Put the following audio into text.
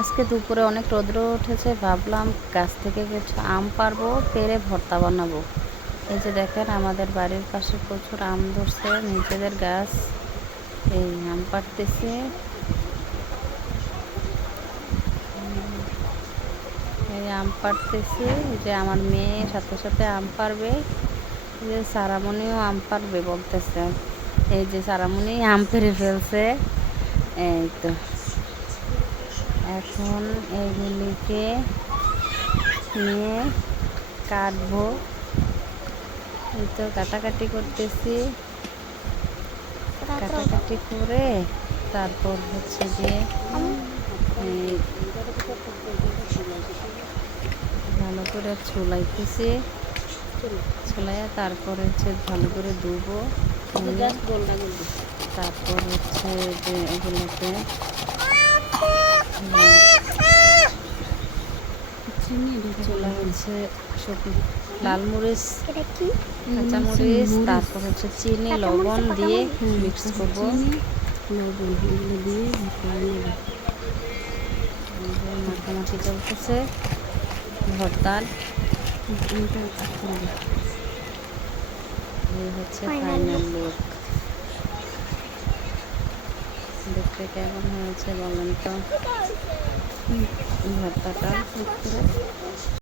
আজকে দুপুরে অনেক রৌদ্র উঠেছে, ভাবলাম গাছ থেকে কিছু আম পারবো, পেরে ভর্তা বানাবো। এই যে দেখেন আমাদের বাড়ির পাশে প্রচুর আম ধরছে, নিজেদের গাছ। এই আম পাড়তেছি, এই আম পাড়তেছি। এই যে আমার মেয়ে সাথে সাথে আম পারবে, এই যে সারামণিও আম পারবে বলতেছে। এই যে সারামণি আম পেরে ফেলছে। এই তো এখন এইগুলিকে নিয়ে কাটবো। এই তো কাটাকাটি করতেছি, কাটাকাটি করে তারপর হচ্ছে গিয়ে ভালো করে ছুলাইতেছি, ছুলাইয়া তারপর হচ্ছে ভালো করে ধুবো, তারপর হচ্ছে যে এগুলোতে চুলা হচ্ছে লাল মরিচ, কাঁচামরিচ, তারপর হচ্ছে চিনি লবণ দিয়ে মিক্স করবো। লবণ এগুলো দিয়ে মাখামাখি চলতেছে ভর্তার। এই হচ্ছে ফাইনাল লুক। দেখতে কেমন হয়েছে বলেন তো ভর্তাটা?